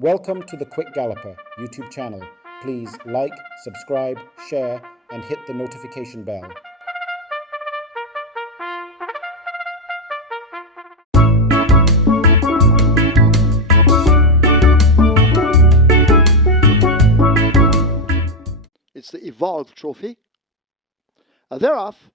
Welcome to the Quick Galloper YouTube channel. Please like, subscribe, share and hit the notification bell. It's the Evolve Trophy. Thereof,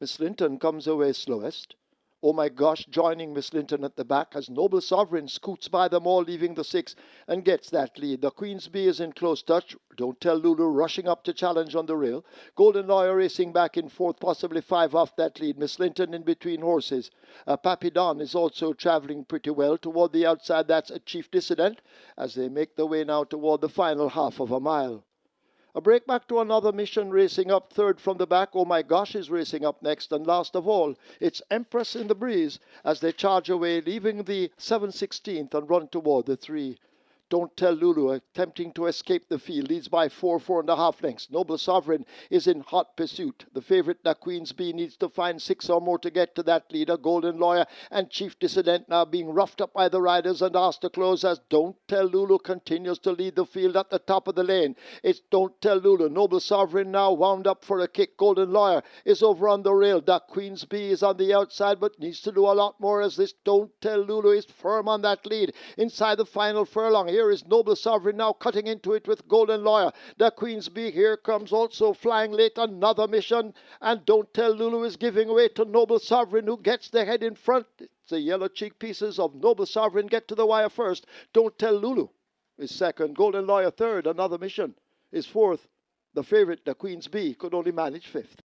Miss Linton comes away slowest. Oh my gosh, joining Miss Linton at the back as Noble Sovereign scoots by them all, leaving the 6 and gets that lead. The Queen's Bee is in close touch. Don't Tell Lulu rushing up to challenge on the rail. Golden Lawyer racing back in 4th, possibly 5 off that lead. Miss Linton in between horses. Papidon is also travelling pretty well. Toward the outside, that's a Chief Dissident as they make their way now toward the final half of a mile. A break back to another mission racing up 3rd from the back. Oh my gosh is racing up next. And last of all, it's Empress in the Breeze as they charge away, leaving the 7/16th and run toward the 3. Don't Tell Lulu, attempting to escape the field, leads by 4.5 lengths. Noble Sovereign is in hot pursuit. The favourite, the Queen's Bee, needs to find 6 or more to get to that leader. Golden Lawyer and Chief Dissident now being roughed up by the riders and asked to close as Don't Tell Lulu continues to lead the field at the top of the lane. It's Don't Tell Lulu. Noble Sovereign now wound up for a kick. Golden Lawyer is over on the rail. The Queen's Bee is on the outside but needs to do a lot more as this Don't Tell Lulu is firm on that lead. Inside the final furlong, here is Noble Sovereign now cutting into it with Golden Lawyer. The Queen's Bee here comes also flying late, another mission, and Don't Tell Lulu is giving way to Noble Sovereign, who gets the head in front. The yellow cheek pieces of Noble Sovereign get to the wire first. Don't Tell Lulu is second. Golden Lawyer third. Another mission is fourth. The favourite, the Queen's Bee, could only manage fifth.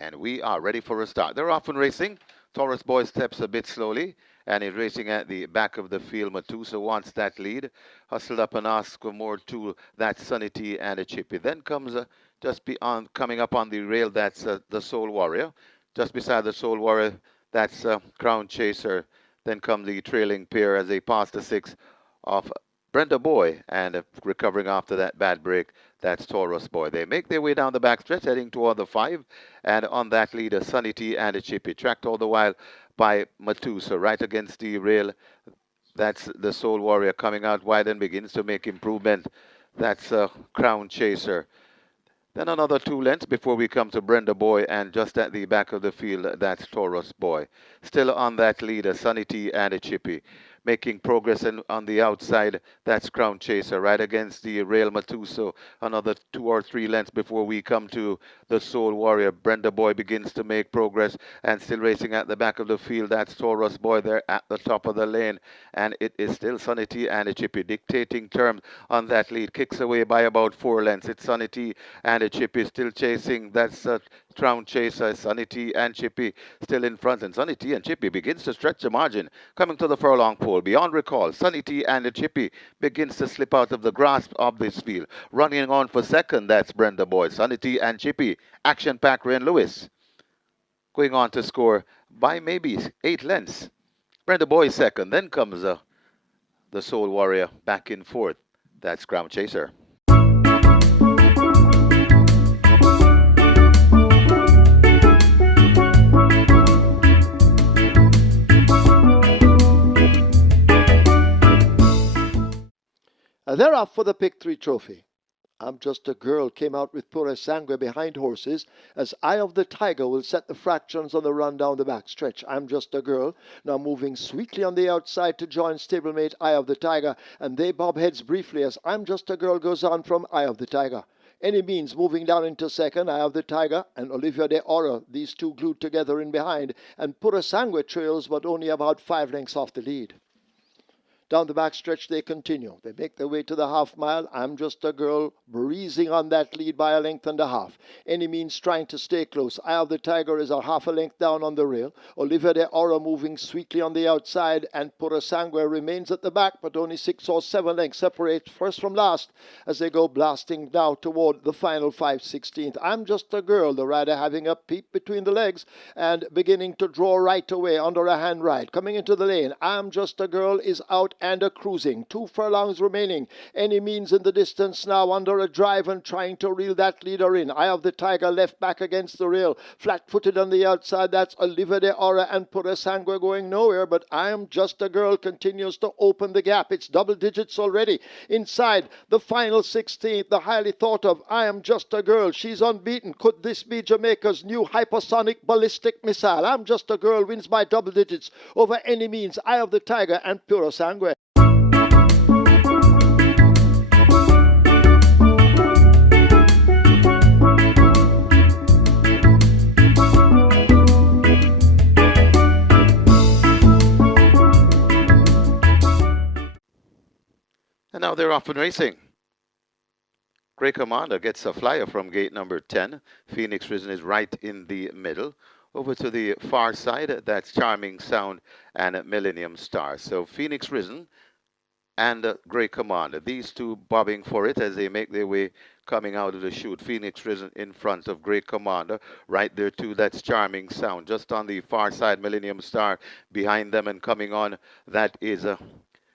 And we are ready for a start. They're off and racing. Taurus Boy steps a bit slowly and is racing at the back of the field. Matusa wants that lead. Hustled up and asked for more to that Sunny T and a Chippy. Then comes just beyond, coming up on the rail, that's the Soul Warrior. Just beside the Soul Warrior, that's Crown Chaser. Then come the trailing pair as they pass the 6 of Brenda Boy, and recovering after that bad break, that's Taurus Boy. They make their way down the back stretch, heading toward the 5, and on that leader, Sunny T and a Chippy, tracked all the while by Matusa, right against the rail. That's the Soul Warrior coming out wide and begins to make improvement. That's Crown Chaser. Then another 2 lengths before we come to Brenda Boy, and just at the back of the field, that's Taurus Boy. Still on that leader, Sunny T and a Chippy. Making progress on the outside, that's Crown Chaser, right against the rail Matuso. Another 2 or 3 lengths before we come to the Soul Warrior. Brenda Boy begins to make progress and still racing at the back of the field. That's Taurus Boy there at the top of the lane. And it is still Sunny T and a Chippy dictating terms on that lead. Kicks away by about 4 lengths. It's Sunny T and a Chippy still chasing. That's Crown Chaser, Sunny T and Chippy still in front. And Sunny T and Chippy begins to stretch the margin. Coming to the furlong pole. Beyond recall, Sunny T and the Chippy begins to slip out of the grasp of this field. Running on for second, that's Brenda Boy. Sunny T and Chippy, Action Pack Rain Lewis, going on to score by maybe 8 lengths. Brenda Boy second, then comes the Soul Warrior back in 4th. That's Crown Chaser. They're off for the Pick 3 Trophy. I'm Just a Girl came out with Pura Sangre behind horses as Eye of the Tiger will set the fractions on the run down the back stretch. I'm Just a Girl now moving sweetly on the outside to join stablemate Eye of the Tiger, and they bob heads briefly as I'm Just a Girl goes on from Eye of the Tiger. Any Means moving down into second, Eye of the Tiger and Olivia de Oro, these two glued together in behind, and Pura Sangre trails but only about 5 lengths off the lead. Down the back stretch they continue. They make their way to the half mile. I'm Just a Girl breezing on that lead by a length and a half. Any Means trying to stay close. Eye of the Tiger is a half a length down on the rail. Olivia de Oro moving sweetly on the outside, and Pura Sangre remains at the back, but only 6 or 7 lengths separate first from last as they go blasting now toward the final 5/16. I'm Just a Girl, the rider having a peep between the legs and beginning to draw right away under a hand ride. Coming into the lane, I'm Just a Girl is out and a cruising. 2 furlongs remaining. Any means in the distance now under a drive and trying to reel that leader in. Eye of the Tiger left back against the rail. Flat-footed on the outside. That's Oliva de Ora and Pura Sangre going nowhere. But I Am Just a Girl continues to open the gap. It's double digits already. Inside the final 16th, the highly thought of I Am Just a Girl. She's unbeaten. Could this be Jamaica's new hypersonic ballistic missile? I'm Just a Girl wins by double digits over Any Means, Eye of the Tiger and Pura Sangre. And now they're off and racing. Grey Commander gets a flyer from gate number 10. Phoenix Risen is right in the middle. Over to the far side, that's Charming Sound and Millennium Star. So Phoenix Risen and Grey Commander, these two bobbing for it as they make their way coming out of the chute. Phoenix Risen in front of Grey Commander. Right there too, that's Charming Sound. Just on the far side, Millennium Star behind them, and coming on, that is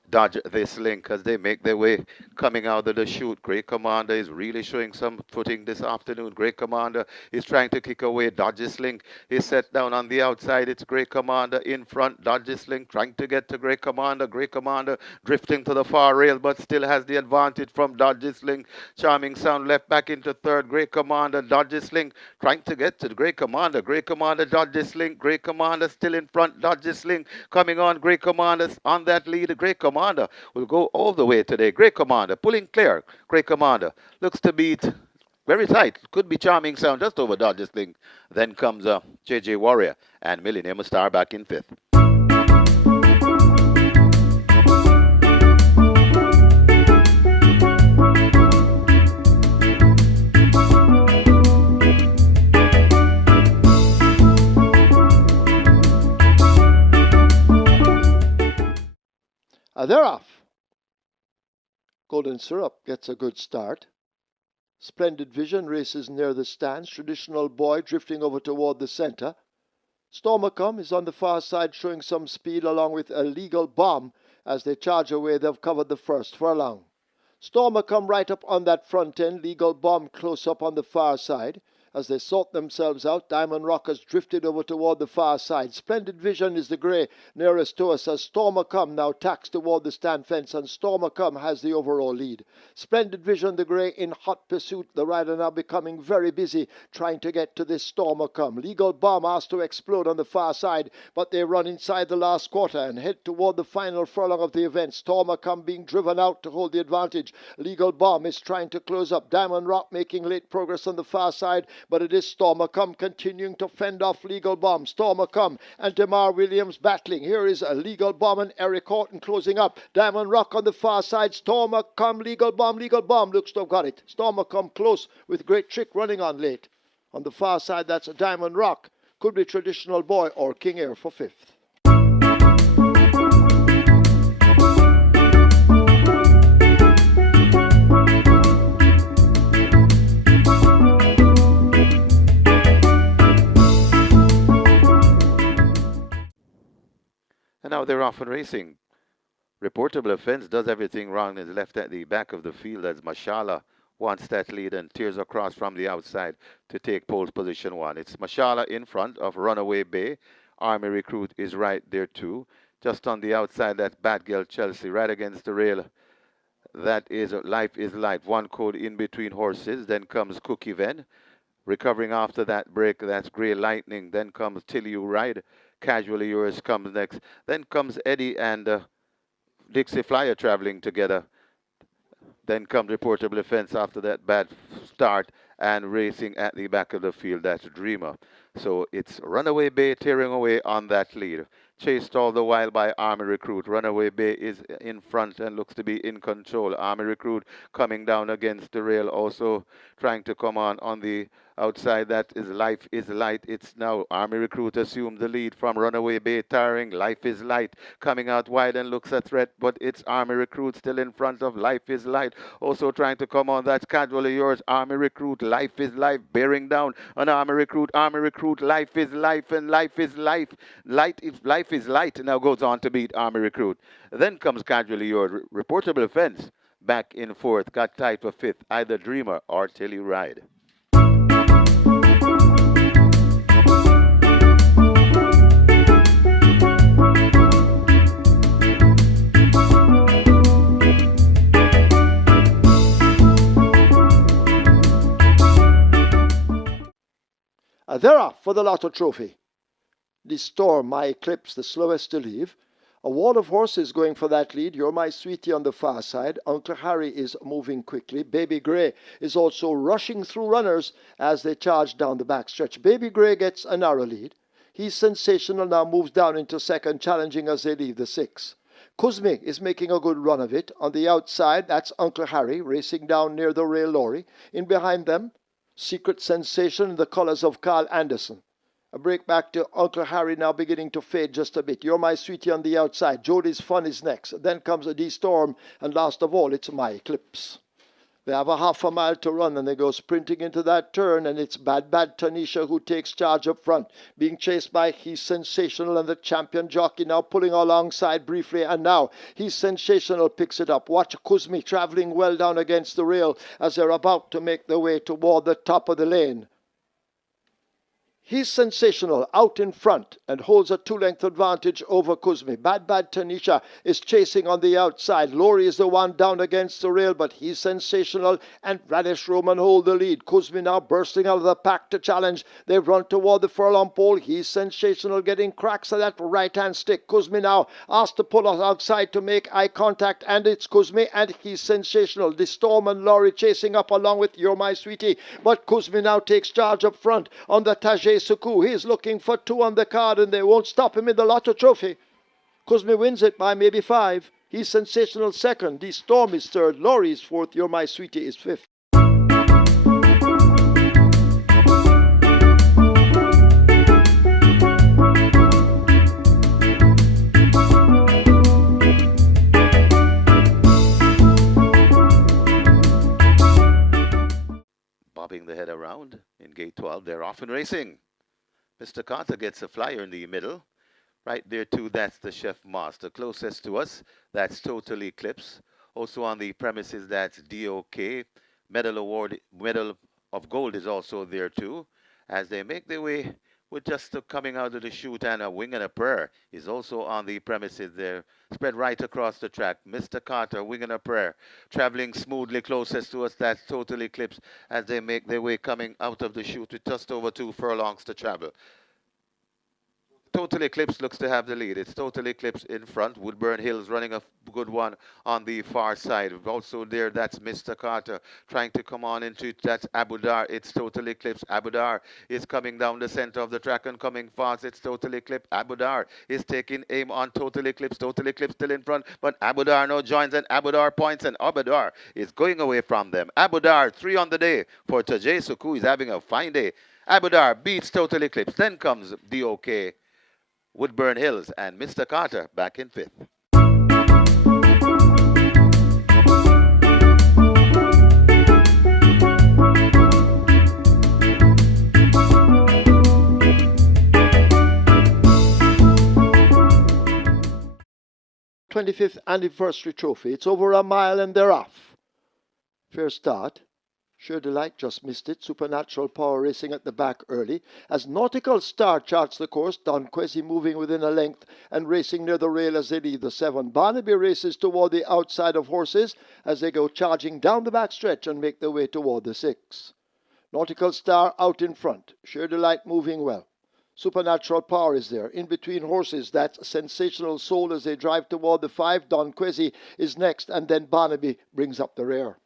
Dodge This Link as they make their way coming out of the chute. Grey Commander is really showing some footing this afternoon. Grey Commander is trying to kick away. Dodge This Link is set down on the outside. It's Grey Commander in front. Dodge This Link trying to get to Grey Commander. Grey Commander drifting to the far rail but still has the advantage from Dodge This Link. Charming Sound left back into third. Grey Commander, Dodge This Link trying to get to Grey Commander. Grey Commander, Dodge This Link. Grey Commander still in front. Dodge This Link coming on. Grey Commander on that lead. Grey Commander will go all the way today. Grey Commander pulling clear. Grey Commander looks to beat very tight. Could be Charming Sound just over Dodge's Link. Then comes JJ Warrior and Millennium Star back in fifth. They're off. Golden Syrup gets a good start. Splendid Vision races near the stands. Traditional Boy drifting over toward the center. Stormacom is on the far side showing some speed along with a Legal Bomb as they charge away. They've covered the first furlong. Stormacom right up on that front end. Legal Bomb close up on the far side. As they sort themselves out, Diamond Rockers drifted over toward the far side. Splendid Vision is the grey nearest to us as Stormacom now tacks toward the stand fence, and Stormacom has the overall lead. Splendid Vision, the grey, in hot pursuit. The rider now becoming very busy trying to get to this Stormacom. Legal Bomb asked to explode on the far side, but they run inside the last quarter and head toward the final furlong of the event. Stormacom being driven out to hold the advantage. Legal Bomb is trying to close up. Diamond Rock making late progress on the far side, but it is Stormacom continuing to fend off Legal Bomb. Stormacom and Demar Williams battling. Here is a Legal Bomb and Eric Horton closing up. Diamond Rock on the far side. Stormacom, Legal Bomb looks to have got it. Stormacom close with Great Trick running on late. On the far side, that's a Diamond Rock. Could be Traditional Boy or King Air for fifth. And now they're off and racing. Reportable Offense does everything wrong and is left at the back of the field as Mashallah wants that lead and tears across from the outside to take pole position one. It's Mashallah in front of Runaway Bay. Army Recruit is right there too. Just on the outside, that's Bad Girl Chelsea right against the rail. That is Life is Life. One code in between horses. Then comes Cookie Ven. Recovering after that break, that's Grey Lightning. Then comes Till You Ride. Casually Yours comes next. Then comes Eddie and Dixie Flyer traveling together. Then comes Reportable Offense after that bad start and racing at the back of the field. That's Dreamer. So it's Runaway Bay tearing away on that lead. Chased all the while by Army Recruit. Runaway Bay is in front and looks to be in control. Army Recruit coming down against the rail, also trying to come on the Outside that is Life is Light. It's now Army Recruit assumed the lead from Runaway Bay tiring. Life is Light coming out wide and looks a threat, but it's Army Recruit still in front of Life is Light. Also trying to come on, that's casually yours. Army Recruit, Life is Life, bearing down on Army Recruit. Army Recruit, Life is Life, and Life is Life. Life is Light now goes on to beat Army Recruit. Then comes casually yours. Reportable Offense back in fourth, got tied for fifth. Either Dreamer or Till You Ride. They're off for the Lotto Trophy. The Storm, My Eclipse, the slowest to leave. A wall of horses going for that lead. You're My Sweetie on the far side. Uncle Harry is moving quickly. Baby Grey is also rushing through runners as they charge down the backstretch. Baby Grey gets a narrow lead. He's Sensational now moves down into second, challenging as they leave the six. Kuzmi is making a good run of it. On the outside, that's Uncle Harry racing down near the rail lorry. In behind them, Secret Sensation in the colours of Carl Anderson. A break back to Uncle Harry now beginning to fade just a bit. You're My Sweetie on the outside. Jody's Fun is next. Then comes a D-Storm. And last of all, it's My Eclipse. They have a half a mile to run and they go sprinting into that turn, and it's Bad Tanisha who takes charge up front, being chased by He's Sensational and the champion jockey now pulling alongside briefly, and now He's Sensational picks it up. Watch Kuzmi travelling well down against the rail as they're about to make their way toward the top of the lane. He's Sensational out in front and holds a two-length advantage over Kuzmi. Bad Tanisha is chasing on the outside. Laurie is the one down against the rail, but He's Sensational and Radish Roman hold the lead. Kuzmi now bursting out of the pack to challenge. They run toward the furlong pole. He's Sensational getting cracks at that right-hand stick. Kuzmi now asked to pull outside to make eye contact, and it's Kuzmi and He's Sensational. The Storm and Laurie chasing up along with You're My Sweetie, but Kuzmi now takes charge up front on the Tajay Suku. He's looking for two on the card and they won't stop him in the Lotto Trophy. Kuzmi wins it by maybe 5. He's Sensational second. The Storm is third. Laurie is fourth. You're My Sweetie is fifth. Bobbing the head around in gate 12, they're off and racing. Mr. Carter gets a flyer in the middle. Right there, too, that's the Chef Master. Closest to us, that's Total Eclipse. Also on the premises, that's DOK. Medal of Gold is also there, too. As they make their way, with just coming out of the chute, and a Wing and a Prayer is also on the premises there. Spread right across the track. Mr. Carter, Wing and a Prayer. Traveling smoothly closest to us, that's Total Eclipse. As they make their way coming out of the chute with just over 2 furlongs to travel. Total Eclipse looks to have the lead. It's Total Eclipse in front. Woodburn Hills running a good one on the far side. Also there, that's Mr. Carter trying to come on into it. That's Abudar. It's Total Eclipse. Abudar is coming down the center of the track and coming fast. It's Total Eclipse. Abudar is taking aim on Total Eclipse. Total Eclipse still in front, but Abudar now joins and Abudar points, and Abudar is going away from them. Abudar, 3 on the day for Tajay Suku. He's having a fine day. Abudar beats Total Eclipse. Then comes DOK. Woodburn Hills and Mr. Carter back in 5th. '25th Anniversary Trophy. It's over a mile and they're off. Fair start. Sure Delight just missed it. Supernatural Power racing at the back early. As Nautical Star charts the course, Don Quesi moving within a length and racing near the rail as they leave the 7. Barnaby races toward the outside of horses as they go charging down the back stretch and make their way toward the 6. Nautical Star out in front. Sure Delight moving well. Supernatural Power is there. In between horses, that's Sensational Soul as they drive toward the 5. Don Quesi is next, and then Barnaby brings up the rear.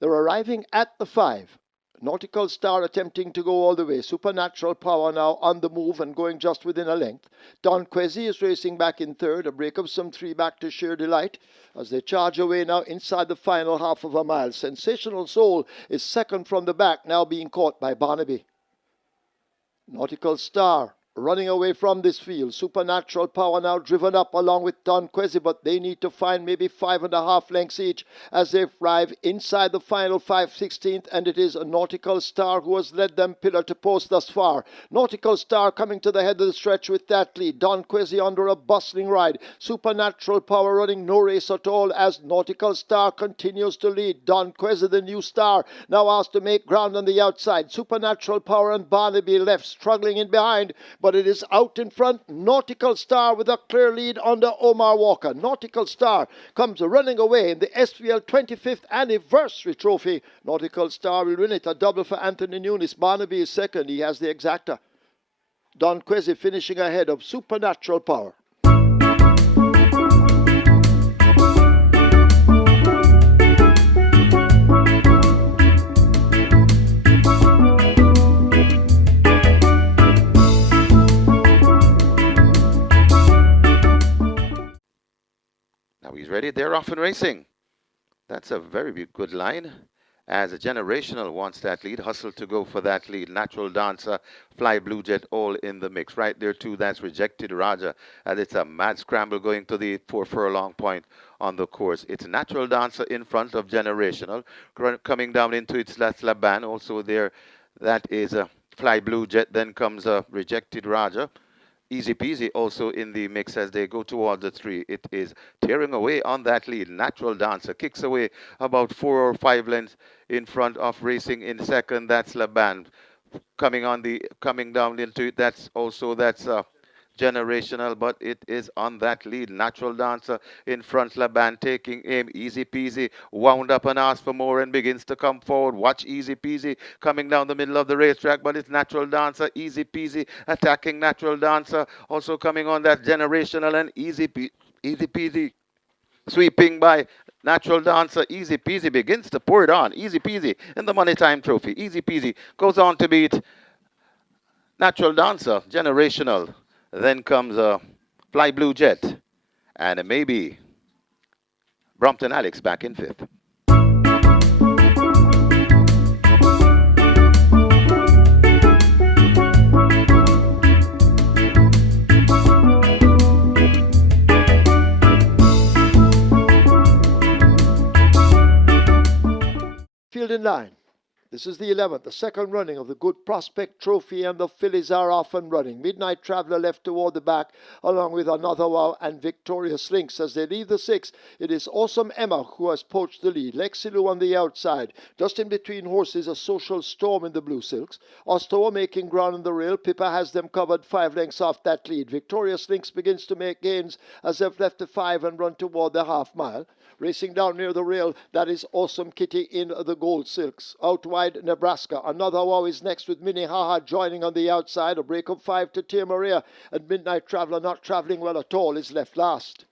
They're arriving at the 5. Nautical Star attempting to go all the way. Supernatural Power now on the move and going just within a length. Don Quezzy is racing back in third. A break of some 3 back to Sheer Delight as they charge away now inside the final half of a mile. Sensational Soul is second from the back, now being caught by Barnaby. Nautical Star running away from this field. Supernatural Power now driven up along with Don Quezzy, but they need to find maybe 5.5 lengths each as they arrive inside the final 5/16th, and it is a Nautical Star who has led them pillar to post thus far. Nautical Star coming to the head of the stretch with that lead. Don Quezzy under a bustling ride. Supernatural Power running no race at all as Nautical Star continues to lead. Don Quezzy, the new star, now asked to make ground on the outside. Supernatural Power and Barnaby left struggling in behind, but it is out in front. Nautical Star with a clear lead under Omar Walker. Nautical Star comes running away in the SVL 25th Anniversary Trophy. Nautical Star will win it. A double for Anthony Nunes. Barnaby is second. He has the exacta. Don Quezzy finishing ahead of Supernatural Power. Now he's ready. They're off and racing. That's a very good line. As a Generational wants that lead, hustle to go for that lead. Natural Dancer, Fly Blue Jet, all in the mix. Right there too, that's Rejected Raja. And it's a mad scramble going to the 4 furlong point on the course. It's Natural Dancer in front of Generational. Coming down into its last Laban. Also there, that is a Fly Blue Jet. Then comes a Rejected Raja. Easy Peasy also in the mix as they go towards the 3. It is tearing away on that lead. Natural Dancer kicks away about 4 or 5 lengths in front of Racing in second. That's Laban. Coming down into it. That's Generational, but it is on that lead. Natural Dancer in front. Laban taking aim. Easy Peasy wound up and asked for more and begins to come forward. Watch Easy Peasy coming down the middle of the racetrack, but it's Natural Dancer. Easy Peasy attacking Natural Dancer. Also coming on that Generational and Easy Peasy sweeping by Natural Dancer. Easy Peasy begins to pour it on. Easy Peasy in the Money Time Trophy. Easy Peasy goes on to beat Natural Dancer, Generational. Then comes a Fly Blue Jet, and maybe Brompton Alex back in 5th. Field in line. This is the 11th, the second running of the Good Prospect Trophy, and the fillies are off and running. Midnight Traveller left toward the back, along with Another Wow and Victorious Lynx. As they leave the 6th, it is Awesome Emma who has poached the lead. Lexilu on the outside. Just in between horses, a Social Storm in the blue silks. Ostoa making ground on the rail. Pippa has them covered 5 lengths off that lead. Victorious Lynx begins to make gains as they've left the 5 and run toward the half mile. Racing down near the rail, that is Awesome Kitty in the gold silks. Out wide, Nebraska. Another Wow is next with Minnehaha joining on the outside. A break of 5 to Tia Maria, and Midnight Traveller, not travelling well at all, is left last.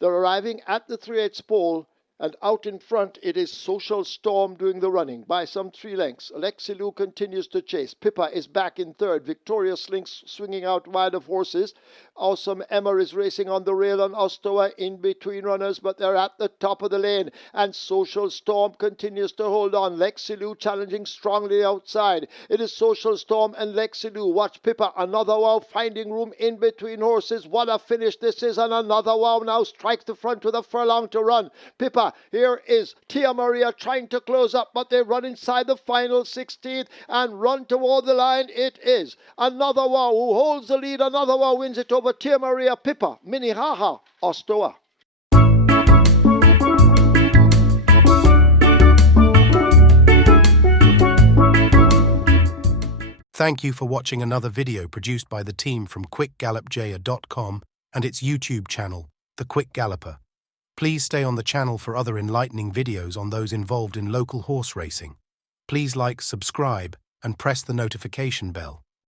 They're arriving at the 3/8 pole, and out in front it is Social Storm doing the running by some 3 lengths. Lexilu continues to chase. Pippa is back in third. Victorious Lynx swinging out wide of horses. Awesome Emma is racing on the rail, and Ostoa in between runners, but they're at the top of the lane, and Social Storm continues to hold on. Lexilu challenging strongly outside. It is Social Storm and Lexilu. Watch Pippa. Another Wow finding room in between horses. What a finish this is, and Another Wow now strikes the front with a furlong to run. Pippa, here is Tia Maria trying to close up, but they run inside the final 16th and run toward the line. It is Another Wow who holds the lead. Another Wow wins it over Tia Maria, Pippa, Minnehaha, Ostoa. Thank you for watching another video produced by the team from QuickGallopJaya.com and its YouTube channel, The Quick Galloper. Please stay on the channel for other enlightening videos on those involved in local horse racing. Please like, subscribe, and press the notification bell.